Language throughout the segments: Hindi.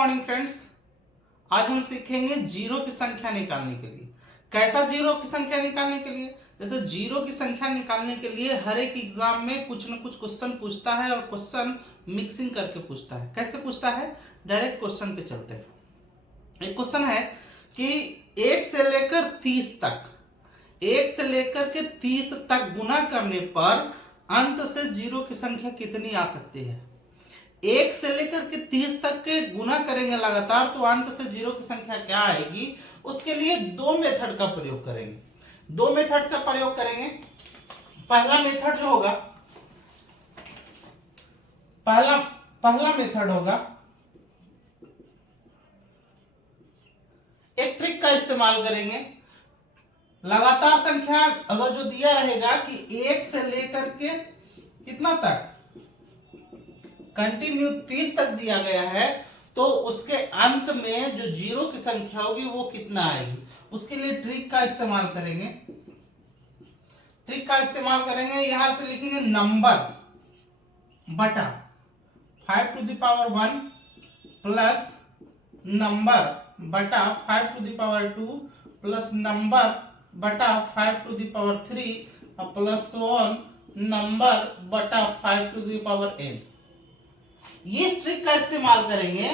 Morning friends. आज हम सीखेंगे जीरो की संख्या निकालने के लिए। कैसा जीरो की संख्या निकालने के लिए? जैसे जीरो की संख्या निकालने के लिए हर एक एग्जाम में कुछ न कुछ क्वेश्चन पूछता है और क्वेश्चन मिक्सिंग करके पूछता है। कैसे पूछता है? डायरेक्ट क्वेश्चन पे चलते हैं। एक क्वेश्चन है कि 1 से लेकर 30 तक, 1 से लेकर के 30 तक गुना करने पर अंत से जीरो की संख्या कितनी आ सकती है। 1 से लेकर के 30 तक के गुना करेंगे लगातार तो अंत से जीरो की संख्या क्या आएगी। उसके लिए दो मेथड का प्रयोग करेंगे। दो मेथड का प्रयोग करेंगे। पहला मेथड जो होगा, पहला मेथड होगा, एक ट्रिक का इस्तेमाल करेंगे। लगातार संख्या अगर जो दिया रहेगा कि 1 से लेकर के कितना तक, कंटिन्यू 30 तक दिया गया है, तो उसके अंत में जो जीरो की संख्या होगी वो कितना आएगी। उसके लिए ट्रिक का इस्तेमाल करेंगे। ट्रिक का इस्तेमाल करेंगे, यहां पे लिखेंगे नंबर बटा 5 to the power 1 plus number बटा 5 to the power 2 plus number बटा 5 to the power 3 plus 1 number बटा 5 टू द पावर n। ये ट्रिक का इस्तेमाल करेंगे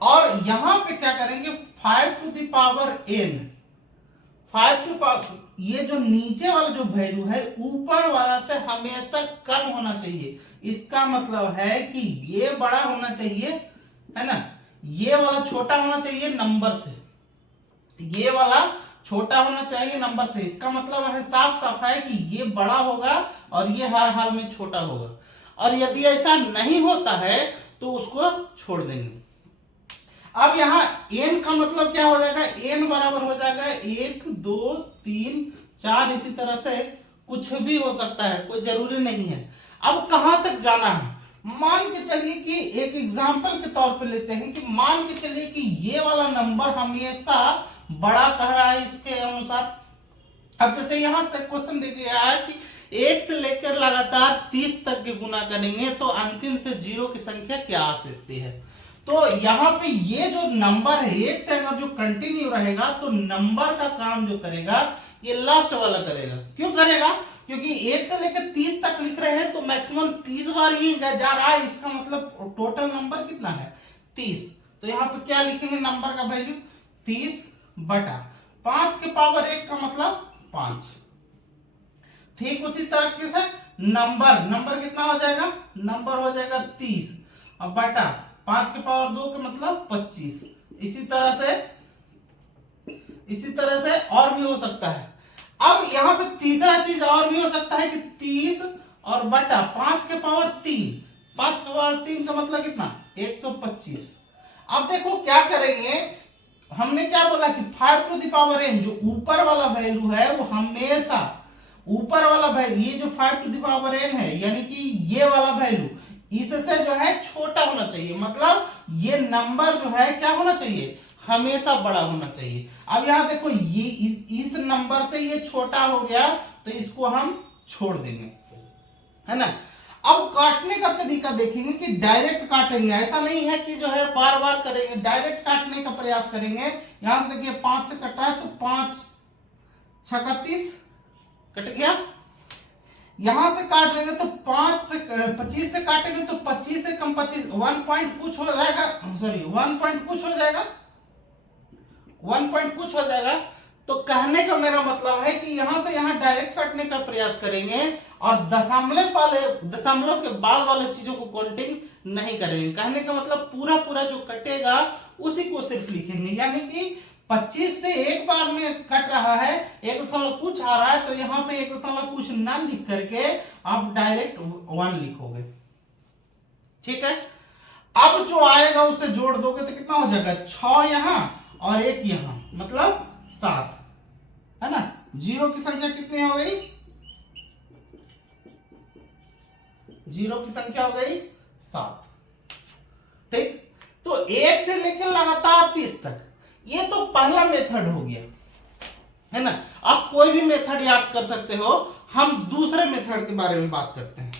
और यहां पे क्या करेंगे, 5 to the power n, 5 to power, ये जो नीचे वाला जो वैल्यू है ऊपर वाला से हमेशा कम होना चाहिए। इसका मतलब है कि ये बड़ा होना चाहिए, है ना, ये वाला छोटा होना चाहिए नंबर से, ये वाला छोटा होना चाहिए नंबर से। इसका मतलब है साफ साफ है कि ये बड़ा होगा और ये हर हाल में छोटा होगा। और यदि ऐसा नहीं होता है तो उसको छोड़ देंगे। अब यहां n का मतलब क्या हो जाएगा, n बराबर हो जाएगा 1 2 3 4, इसी तरह से कुछ भी हो सकता है, कोई जरूरी नहीं है। अब कहां तक जाना है, मान के चलिए कि एक एग्जांपल के तौर पे लेते हैं कि मान के चलिए कि ये वाला नंबर हमेशा बड़ा कह रहा है इसके अनुसार। अब जैसे यहां से क्वेश्चन देख गया है कि 1 से लेकर लगातार 30 तक के गुना करेंगे तो अंतिम से जीरो की संख्या क्या आ सकती है। तो यहाँ पे ये जो नंबर है 1 से अगर जो कंटिन्यू रहेगा तो नंबर का काम जो करेगा ये लास्ट वाला करेगा। क्यों करेगा? क्योंकि 1 से लेकर 30 तक लिख रहे हैं तो मैक्सिमम 30 बार ये जा रहा है। इसका मतलब टोटल नंबर कितना है, 30। तो यहाँ पे क्या लिखेंगे, नंबर का वैल्यू 30 बटा 5 के पावर 1 का मतलब 5। ठीक उसी तरीके से नंबर कितना हो जाएगा, नंबर हो जाएगा 30 और बटा 5 के पावर 2 का मतलब 25। इसी तरह से और भी हो सकता है। अब यहां पे तीसरा चीज और भी हो सकता है कि 30 और बटा 5 के पावर 3, 5 के पावर 3 का मतलब कितना, 125। अब देखो क्या करेंगे, हमने क्या बोला कि 5 टू द पावर n, जो ऊपर वाला वैल्यू है वो हमेशा ऊपर वाला वैल्यू, ये जो 5 टू द पावर n है यानी कि ये वाला वैल्यू इससे जो है छोटा होना चाहिए। मतलब ये नंबर जो है क्या होना चाहिए, हमेशा बड़ा होना चाहिए। अब यहां देखो ये इस नंबर से ये छोटा हो गया तो इसको हम छोड़ देंगे, है ना। अब काटने का तरीका देखेंगे कि डायरेक्ट काटेंगे, ऐसा नहीं है कि जो है बार बार करेंगे, डायरेक्ट काटने का प्रयास करेंगे। यहां से देखिए 5 से कट रहा है तो 5 36 कट गया। यहां से काट लेंगे तो 5 से 25 से काटेंगे तो 25 से कम 25, 1 पॉइंट कुछ हो जाएगा, सॉरी 1 पॉइंट कुछ हो जाएगा, 1 पॉइंट कुछ हो जाएगा। तो कहने का मेरा मतलब है कि यहां से यहां डायरेक्ट काटने का प्रयास करेंगे और दशमलव के बाद वाले चीजों को काउंटिंग नहीं करेंगे। कहने का मतलब पूरा जो कटेगा उसी को सिर्फ लिखेंगे। यानी कि 25 से एक बार में कट रहा है, 1 कुछ आ रहा है तो यहाँ पे 1 कुछ ना लिख करके आप डायरेक्ट 1 लिखोगे। ठीक है। अब जो आएगा उसे जोड़ दोगे तो कितना हो जाएगा, 6 यहां और 1 यहां, मतलब 7, है ना। जीरो की संख्या कितनी हो गई, जीरो की संख्या हो गई 7। ठीक। तो 1 से लेकर लगातार 30 तक, ये तो पहला मेथड हो गया, है ना। आप कोई भी मेथड याद कर सकते हो। हम दूसरे मेथड के बारे में बात करते हैं।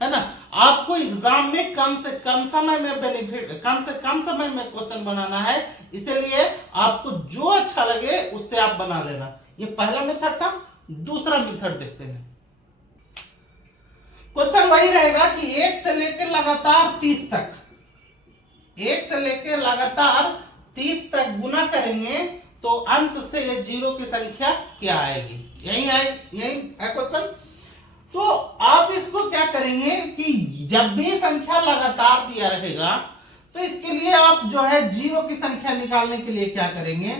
है ना। आपको एग्जाम में कम से कम समय में बेनिफिट, कम से कम समय में क्वेश्चन बनाना है, इसलिए आपको जो अच्छा लगे उससे आप बना लेना। ये पहला मेथड था। दूसरा मेथड देखते हैं। क्वेश्चन वही रहेगा कि 1 से लेकर लगातार 30 तक, 1 से लेकर लगातार 30 तक गुना करेंगे तो अंत से जीरो की संख्या क्या आएगी। यही है क्वेश्चन। तो आप इसको क्या करेंगे कि जब भी संख्या लगातार दिया रहेगा तो इसके लिए आप जो है जीरो की संख्या निकालने के लिए क्या करेंगे,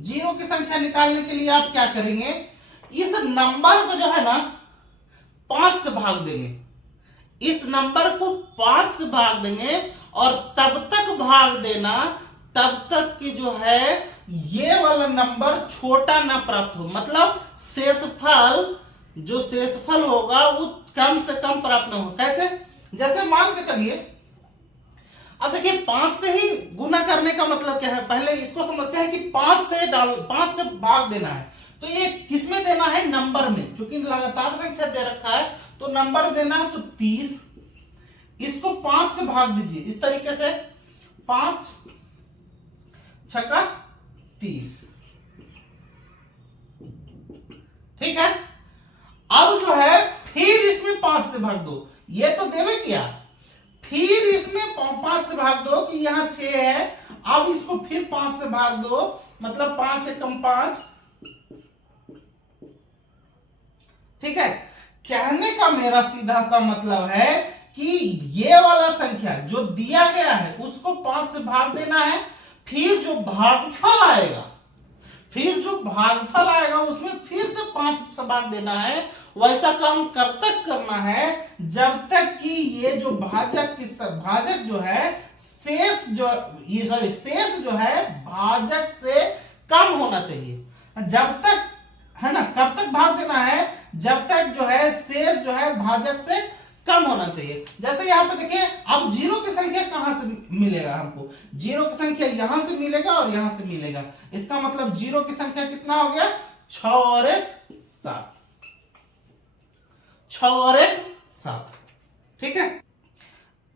जीरो की संख्या निकालने के लिए आप क्या करेंगे, इस नंबर को जो है ना 5 से भाग देंगे, इस नंबर को 5 से भाग देंगे और तब तक भाग देना तब तक कि जो है ये वाला नंबर छोटा ना प्राप्त हो, मतलब शेषफल, जो शेषफल होगा वो कम से कम प्राप्त ना हो। कैसे, जैसे मान के चलिए, अब देखिए 5 से ही गुना करने का मतलब क्या है, पहले इसको समझते हैं कि 5 से भाग देना है। तो ये किसमें देना है, नंबर में, क्योंकि लगातार संख्या दे रखा है तो नंबर देना है। तो 30, इसको 5 से भाग दीजिए इस तरीके से, 5 छक्का 30, ठीक है। अब जो है फिर इसमें 5 से भाग दो, ये तो देवे किया, फिर इसमें 5 से भाग दो कि यहां 6 है, अब इसको फिर 5 से भाग दो, मतलब 5 एकम 5, ठीक है। कहने का मेरा सीधा सा मतलब है कि ये वाला संख्या जो दिया गया है उसको 5 से भाग देना है, फिर जो भागफल आएगा, फिर जो भागफल आएगा उसमें फिर से 5 से भाग देना है। वैसा काम कब तक करना है, जब तक कि ये जो भाजक जो है शेष जो है भाजक से कम होना चाहिए। जब तक, है ना, कब तक भाग देना है, जब तक जो है शेष जो है भाजक से कम होना चाहिए। जैसे यहां पे देखिए, अब जीरो की संख्या कहां से मिलेगा, हमको जीरो की संख्या यहां से मिलेगा और यहां से मिलेगा। इसका मतलब जीरो की संख्या कितना हो गया, 6 और 1 7, 6 और 1 7, ठीक है।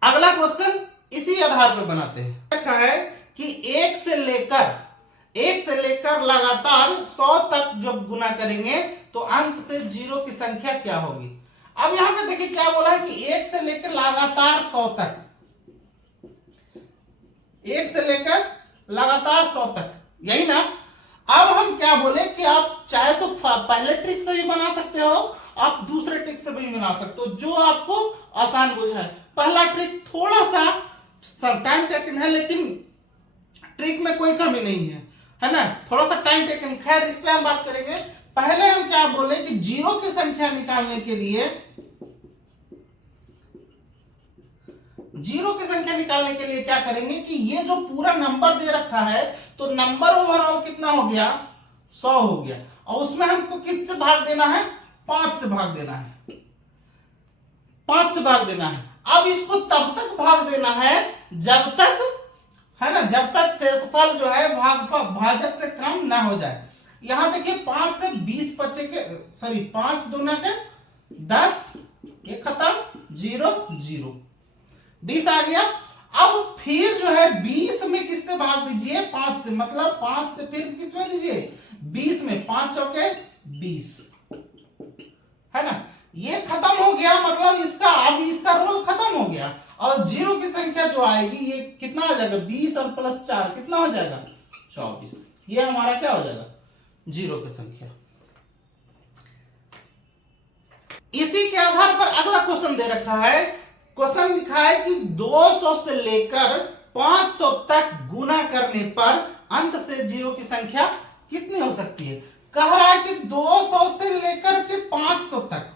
अगला क्वेश्चन इसी आधार पर बनाते हैं। लिखा है कि 1 से लेकर लगातार 100 तक जब गुना करेंगे तो अंत से जीरो की संख्या क्या होगी। अब यहां पे देखिए क्या बोला है कि 1 से लेकर लगातार 100 तक, 1 से लेकर लगातार 100 तक, यही ना। अब हम क्या बोले कि आप चाहे तो पहले ट्रिक से भी बना सकते हो, आप दूसरे ट्रिक से भी बना सकते हो, जो आपको आसान बुझाए। पहला ट्रिक थोड़ा सा टाइम टेकन है, लेकिन ट्रिक में कोई कमी नहीं है ना, थोड़ा सा टाइम टेकन। खैर इस पे हम बात करेंगे। पहले हम क्या बोले कि जीरो की संख्या निकालने के लिए, जीरो की संख्या निकालने के लिए क्या करेंगे कि ये जो पूरा नंबर दे रखा है तो नंबर ओवरऑल कितना हो गया, 100 हो गया, और उसमें हमको किससे भाग देना है, 5 से भाग देना है, 5 से भाग देना है। अब इसको तब तक भाग देना है जब तक, है ना, जब तक शेषफल जो है भाजक से कम ना हो जाए। यहां देखिए 5 से 20 बचे के, सॉरी 5 दूना के 10, ये खत्म, 0 0, 20 आ गया। अब फिर जो है 20 में किससे भाग दीजिए, 5 से, मतलब 5 से फिर किसमें दीजिए, 20 में, 5 चौके 20, है ना। ये खत्म हो गया, मतलब इसका अब इसका रोल खत्म हो गया, और जीरो की संख्या जो आएगी ये कितना आ जाएगा, 20 और प्लस 4 कितना हो जाएगा, 24। ये हमारा क्या हो जाएगा, जीरो की संख्या। इसी के आधार पर अगला क्वेश्चन दे रखा है। क्वेश्चन लिखा है कि 200 से लेकर 500 तक गुना करने पर अंत से जीरो की संख्या कितनी हो सकती है। कह रहा है कि 200 से लेकर के 500 तक,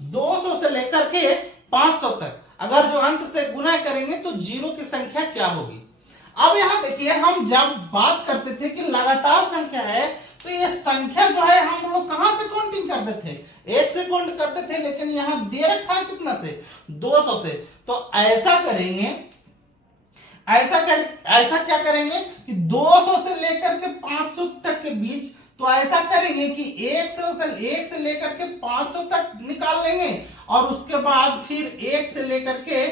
200 से लेकर के 500 तक अगर जो अंत से गुना करेंगे तो जीरो की संख्या क्या होगी। अब यहां देखिए, हम जब बात करते थे कि लगातार संख्या है तो ये संख्या जो है हम लोग कहां से काउंटिंग करते थे, 1 से काउंट करते थे, लेकिन यहां दे रखा है कितना से, 200 से। तो ऐसा करेंगे, ऐसा क्या करेंगे कि 200 से लेकर के 500 तक के बीच, तो ऐसा करेंगे कि 1 से लेकर के 500 तक निकाल लेंगे, और उसके बाद फिर 1 से लेकर के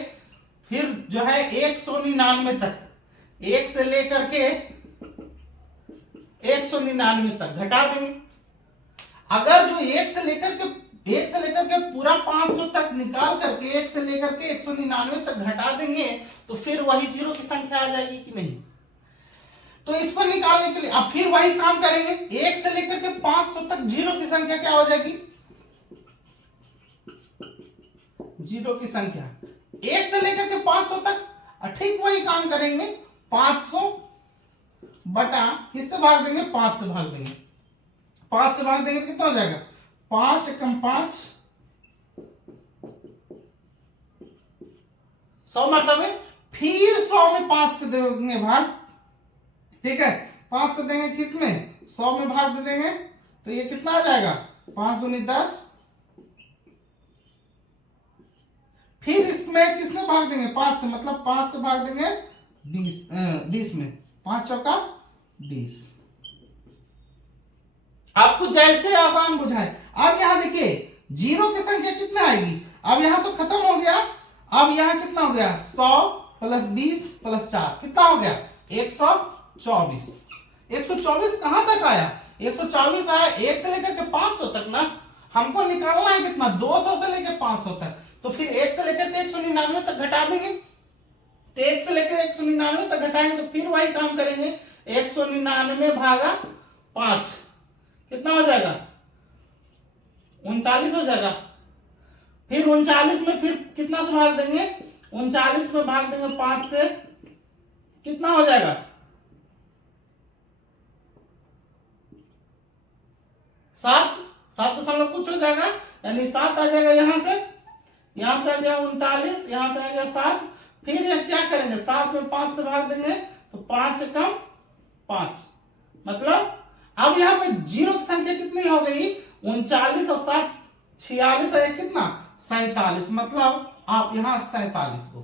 फिर जो है 199 तक, 1 से लेकर के 199 तक घटा देंगे। अगर जो 1 से लेकर के पूरा 500 तक निकाल करके 1 से लेकर के 199 तक घटा देंगे, तो फिर वही जीरो की संख्या आ जाएगी कि नहीं। तो इस पर निकालने के लिए अब फिर वही काम करेंगे, 1 से लेकर के 500 तक जीरो की संख्या क्या हो जाएगी, जीरो की संख्या 1 से लेकर के 500 तक, ठीक वही काम करेंगे, 500 बटा किससे भाग देंगे, 5 से भाग देंगे, 5 से भाग देंगे तो कितना हो जाएगा, 5 एकम 5, 100 मरतबे, फिर 100 में 5 से देंगे भाग, ठीक है, 5 से देंगे कितने, 100 में भाग दे देंगे, तो ये कितना आ जाएगा, 5 दूनी 10, फिर इसमें किसने भाग देंगे, 5 से, मतलब 5 से भाग देंगे 20 में, 5 चौका 20। आपको जैसे आसान बुझाए। अब यहां देखिए जीरो की संख्या कितने आएगी, अब यहां तो खत्म हो गया, अब यहां कितना हो गया, 100 प्लस 20 प्लस 4 कितना हो गया, 124। 124 कहां तक आया, 124 आया 1 से लेकर के 500 तक ना, हमको निकालना है कितना, 200 से लेकर 500 तक, तो फिर 1 से लेकर के 199 तक घटा देंगे, तो 1 से लेकर 199 तक घटाएंगे, तो फिर वही काम करेंगे, 199 भागा 5 कितना हो जाएगा, 39 हो जाएगा, फिर 39 में फिर कितना से भाग देंगे, 39 में भाग देंगे 5 से, कितना हो जाएगा, 7 दशमलव कुछ हो जाएगा, यानी 7 आ जाएगा, यहां से आ गया 39, यहां से आ गया 7, फिर ये क्या करेंगे, 7 में 5 से भाग देंगे, तो 5 एकम 5, मतलब अब यहां पे जीरो की संख्या कितनी हो गई, 39 और 7 46 है, कितना 47, मतलब आप यहां 47 को,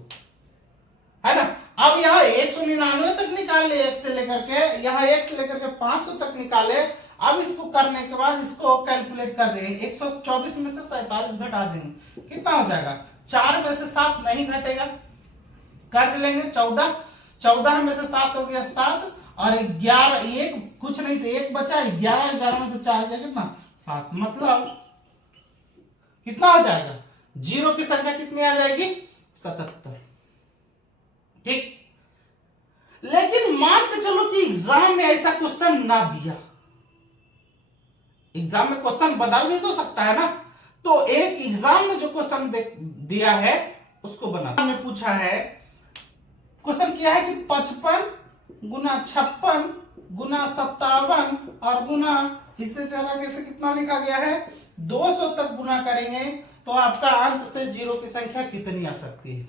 है ना। अब यहाँ 199 तक निकाले, 1 से लेकर के, यहाँ 1 से लेकर के 500 तक निकाले। अब इसको करने के बाद इसको कैलकुलेट कर देंगे, 124 में से 47 घटा देंगे, कितना हो जाएगा, 4 में से 7 नहीं घटेगा, कर लेंगे 14, 14 में से 7 हो गया 7, और 11 एक कुछ नहीं तो एक बचा, 11 में से 4 गया कितना, 7, मतलब कितना हो जाएगा, जीरो की संख्या कितनी आ जाएगी, 77। ठीक, लेकिन मान के चलो कि एग्जाम में ऐसा क्वेश्चन ना दिया, एग्जाम में क्वेश्चन बदल भी तो सकता है ना, तो एक एग्जाम में जो क्वेश्चन दिया है उसको बनाना में पूछा है, क्वेश्चन किया है कि 55 गुना 56 गुना 57 और गुना इस तरह से कितना लिखा गया है, 200 तक गुना करेंगे तो आपका अंत से जीरो की संख्या कितनी आ सकती है।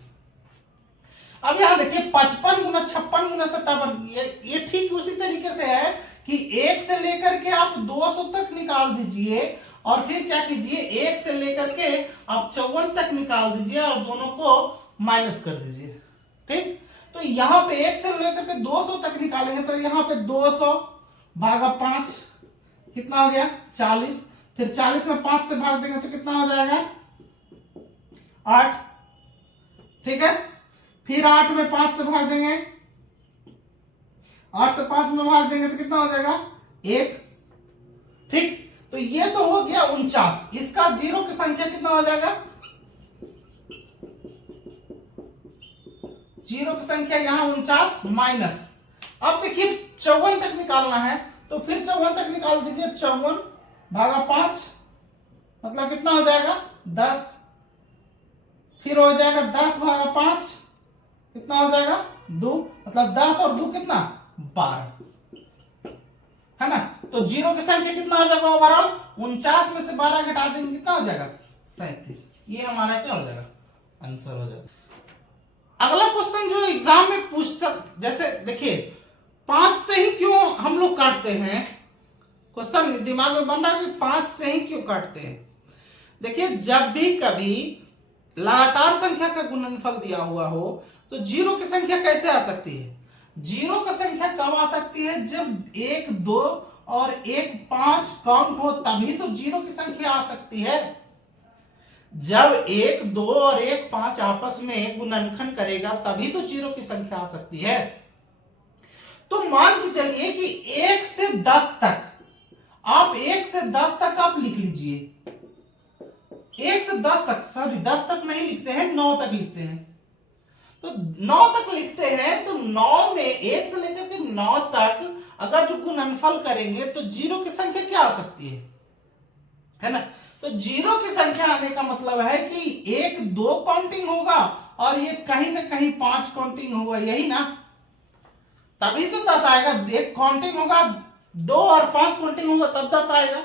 अब यहां देखिए 55 गुना 56 गुना 57, ये ठीक उसी तरीके से है कि 1 से लेकर के आप 200 तक निकाल दीजिए, और फिर क्या कीजिए 1 से लेकर के आप 54 तक निकाल दीजिए और दोनों को माइनस कर दीजिए। ठीक, तो यहां पे 1 से लेकर के 200 तक निकालेंगे, तो यहां पे 200 भागा 5 कितना हो गया 40, फिर 40 में 5 से भाग देंगे तो कितना हो जाएगा 8। ठीक है, फिर 8 में 5 से भाग देंगे, 8 से 5 में भाग देंगे तो कितना हो जाएगा 1। ठीक, तो ये तो हो गया 49, इसका जीरो की संख्या कितना हो जाएगा, जीरो की संख्या यहां 49 माइनस, अब देखिए 54 तक निकालना है, तो फिर 54 तक निकाल दीजिए, 54 भागा 5 मतलब कितना हो जाएगा 10, फिर हो जाएगा 10 भागा 5 कितना हो जाएगा 2, मतलब 10 और 2 कितना 12, है ना। तो जीरो की संख्या कितना हो जाएगा ओवरऑल, 49 में से 12 घटा देंगे कितना हो जाएगा 37। ये हमारा क्या हो जाएगा आंसर हो जाएगा। अगला क्वेश्चन जो एग्जाम में पूछता, जैसे देखिए 5 से ही क्यों हम लोग काटते हैं, क्वेश्चन दिमाग में बन रहा है कि 5 से ही क्यों काटते हैं। देखिए जब भी कभी लगातार संख्या का गुणनफल दिया हुआ हो तो जीरो की संख्या कैसे आ सकती है? जीरो की संख्या कब आ सकती है? जब 1 2 और 1 5 काउंट हो, तभी तो जीरो की संख्या आ सकती है। जब 1 2 और 1 5 आपस में गुणनखंड करेगा तभी तो जीरो की संख्या आ सकती है। तो मान के चलिए कि 1 से 10 तक, आप 1 से 10 तक आप लिख लीजिए। 1 से 10 तक, सॉरी 10 तक नहीं लिखते हैं, 9 तक लिखते हैं। तो 9 तक लिखते हैं तो 9 में 1 से लेकर के 9 तक अगर जो गुणनफल करेंगे तो जीरो की संख्या क्या आ सकती है ना? तो जीरो की संख्या आने का मतलब है कि 1 2 काउंटिंग होगा और ये कहीं ना कहीं 5 काउंटिंग होगा, यही ना? तभी तो 10 आएगा। 1 काउंटिंग होगा, 2 और 5 काउंटिंग होगा, तब 10 आएगा।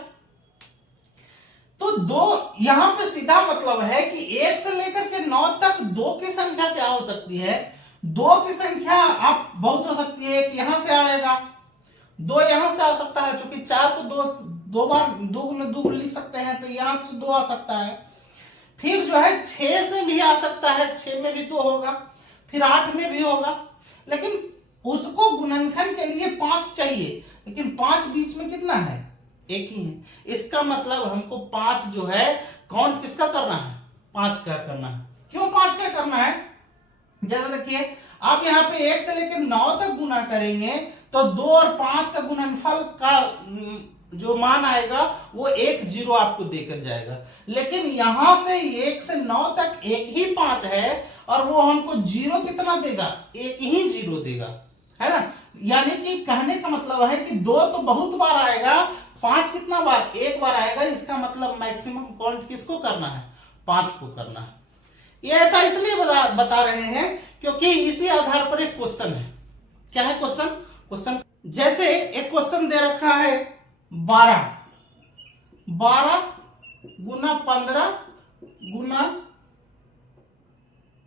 तो 2 यहां पे सीधा मतलब है कि 1 से लेकर के 9 तक 2 की संख्या क्या हो सकती है? 2 की संख्या आप बहुत हो सकती है कि यहां से आएगा, 2 यहां से आ सकता है, क्योंकि 4 को 2 बार 2 लिख सकते हैं, तो यहां से 2 आ सकता है। फिर जो है 6 से भी आ सकता है, 6 में भी 2 होगा, फिर 8 में भी होगा। लेकिन उसको गुणनखंड के लिए 5 चाहिए, लेकिन 5 बीच में कितना है? एक ही है। इसका मतलब हमको 5 जो है काउंट किसका करना है? 5 का करना है। क्यों 5 का करना है? जैसे देखिए, आप यहाँ पे 1 से लेकर 9 तक गुना करेंगे तो 2 और 5 का गुणनफल का जो मान आएगा वो 1 0 आपको देकर जाएगा। लेकिन यहां से 1 से 9 तक एक ही 5 है और वो हमको 0 कितना देगा? एक ही 0 देगा, है ना? यानी कि कहने का मतलब है कि 2 तो बहुत बार आएगा, 5 कितना बार? एक बार आएगा। इसका मतलब मैक्सिमम काउंट किसको करना है? 5 को करना है। ये ऐसा इसलिए बता रहे हैं क्योंकि इसी आधार पर एक क्वेश्चन है। क्या है क्वेश्चन? जैसे एक क्वेश्चन दे रखा है 12 गुना 15 गुना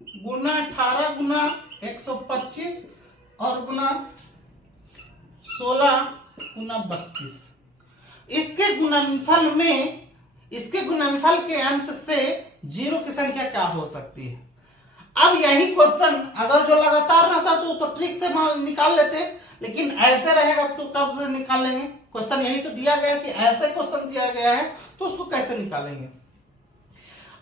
18 गुना 125 और गुना 16 गुना 32। इसके गुणनफल के अंत से जीरो की संख्या क्या हो सकती है? अब यही क्वेश्चन अगर जो लगातार रहता तो ट्रिक से निकाल लेते, लेकिन ऐसे रहेगा तो कब से निकाल लेंगे? क्वेश्चन यही तो दिया गया कि ऐसे क्वेश्चन दिया गया है तो उसको कैसे निकालेंगे?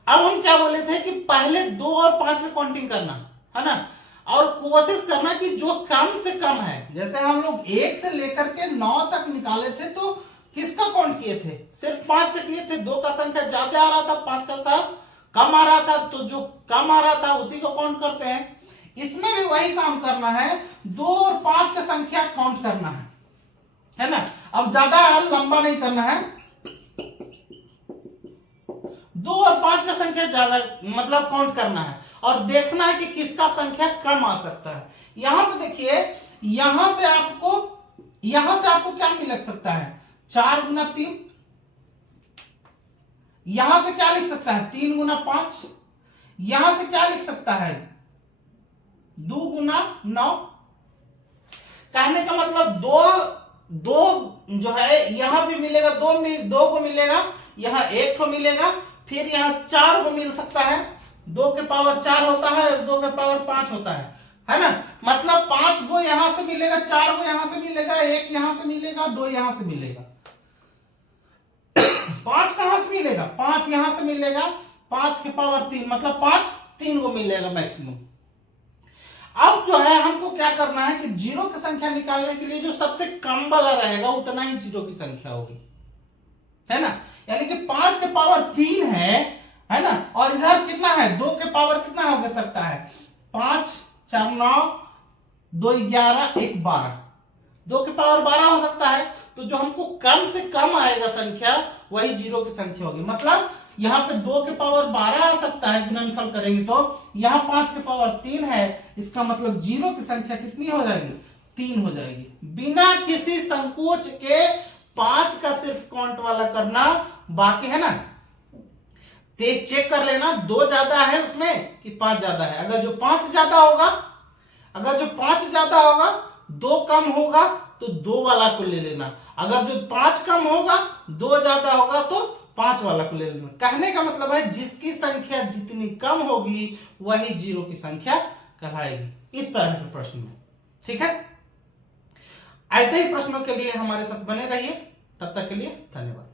अब हम क्या बोले थे कि पहले 2 और 5 का काउंटिंग करना है ना, और कोशिश करना कि जो कम से कम है। जैसे हम लोग 1 से लेकर के 9 तक निकाले थे तो किसका काउंट किए थे? सिर्फ 5 का किए थे। 2 का संख्या ज्यादा आ रहा था, 5 का सब कम आ रहा था, तो जो कम आ रहा था उसी को काउंट करते हैं। इसमें भी वही काम करना है, 2 और 5 का संख्या काउंट करना है ना? अब ज्यादा लंबा नहीं करना है, 2 और 5 का संख्या ज्यादा मतलब काउंट करना है और देखना है कि किसका संख्या कम आ सकता है। यहां पे देखिए, यहां से आपको क्या मिल सकता है? 4 गुना 3। यहां से क्या लिख सकता है? 3 गुना 5। यहां से क्या लिख सकता है? 2 गुना 9। कहने का मतलब दो जो है यहां भी मिलेगा, 2 को मिलेगा, यहां 1 को मिलेगा, फिर यहां 4 को मिल सकता है। 2 के पावर 4 होता है और 2 के पावर 5 होता है ना? मतलब 5 को यहां से मिलेगा, 4 को यहां से मिलेगा, 1 यहां से मिलेगा, 2 यहां से मिलेगा। 5 कहां से मिलेगा? 5 यहां से मिलेगा, 5 के पावर 3 मतलब 5 3 को मिलेगा मैक्सिमम। अब जो है हमको क्या करना है कि जीरो की संख्या निकालने के लिए जो सबसे कम वाला रहेगा उतना ही जीरो की संख्या होगी, है ना? यानी कि 5 के पावर 3 है ना? और इधर कितना है? 2 के पावर कितना हो सकता है? 5 4 9 2 11 1 12। 2 के पावर 12 हो सकता है। तो जो हमको कम से कम आएगा संख्या वही जीरो की संख्या होगी। मतलब यहां पे 2 के पावर 12 आ सकता है गुणनफल करेंगे तो, यहां 5 के पावर 3 है, इसका मतलब जीरो की संख्या कितनी हो जाएगी? 3 हो जाएगी। बिना किसी संकोच के 5 का सिर्फ काउंट वाला करना बाकी है ना? चेक कर लेना 2 ज्यादा है उसमें कि 5 ज्यादा है। अगर जो 5 ज्यादा होगा 2 कम होगा तो 2 वाला को ले लेना। अगर जो 5 कम होगा 2 ज्यादा होगा तो 5 वाला को ले लेना। कहने का मतलब है जिसकी संख्या जितनी कम होगी वही जीरो की संख्या कहलाएगी, इस तरह के प्रश्न में। ठीक है, ऐसे ही प्रश्नों के लिए हमारे साथ बने रहिए। तब तक के लिए धन्यवाद।